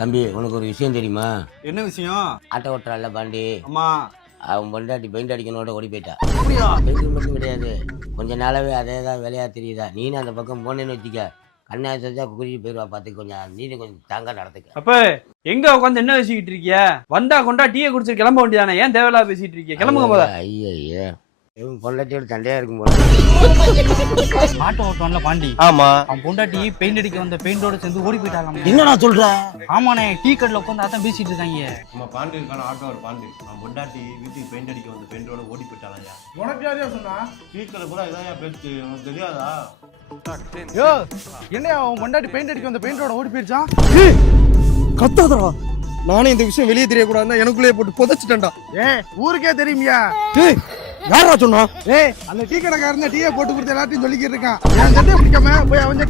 தம்பி உனக்கு ஒரு விஷயம் தெரியுமா? என்ன விஷயம்? ஆட்டோ ஓட்டுறான்ல பாண்டி, அம்மா அவன் பொண்டாட்டி பெயிண்ட் அடிக்கனோட ஓடி போயிட்டா. அப்படியா? பெயிண்ட் மட்டும் கிடையாது, கொஞ்ச நாளாவே அதே தான் வேலையா தெரியுதா. நீனு அந்த பக்கம் போனேன்னு வச்சுக்க, கண்ணா செஞ்சா குறிச்சு போயிடுவா. பார்த்து கொஞ்சம் நீனு கொஞ்சம் தாங்க நடத்துக்க. அப்ப எங்க உட்காந்து என்ன பேசிக்கிட்டு இருக்கிய? வந்தா கொண்டா டீயை குடிச்சு கிளம்ப வேண்டியதானே, ஏன் தேவையில்லாத பேசிட்டு இருக்கிய? கிளம்புங்க போத. ஐயா இவன் பொண்டாட்டியோட சண்டையா இருக்கும் போல. ஆட்டோ ஓட்டுவான்ல பாண்டி, ஆமா. அவன் பொண்டாட்டி பெயிண்ட் அடிக்க வந்த பெயிண்டோட சேர்ந்து ஓடி போயிட்டாங்க. என்னடா சொல்ற? ஆமாண்ணே, டீ கடையில் உட்காந்து அதான் பேசிட்டு இருக்காங்க. நம்ம பாண்டி இருக்கான ஆட்டோ பாண்டி அவன் பொண்டாட்டி வீட்டுக்கு பெயிண்ட் அடிக்க வந்து பெயிண்டோட ஓடி போயிட்டாலையா. உனக்கு யாரையா சொன்னா? ஸ்பீக்கர்ல கூட இதாயா பேச்சு, உனக்கு தெரியாதா? யோ, என்னையா அவன் பொண்டாட்டி பெயிண்ட் அடிக்க வந்த பெயிண்டோட ஓடி போயிடுச்சான்? கத்தாதடா, நானே இந்த விஷயம் வெளியே தெரியக்கூடாதுன்னா எனக்குள்ளேயே போட்டு புதைச்சிட்டேன்டா. ஊருக்கே தெரியுமியா? யாரா சொன்னா? அந்த டீ கடைக்காரன் டீயை போட்டு கொடுத்து எல்லாத்தையும் சொல்லிக்கிட்டு இருக்கான். என் சட்டையை பிடிக்காம போய் அவன் சட்டையை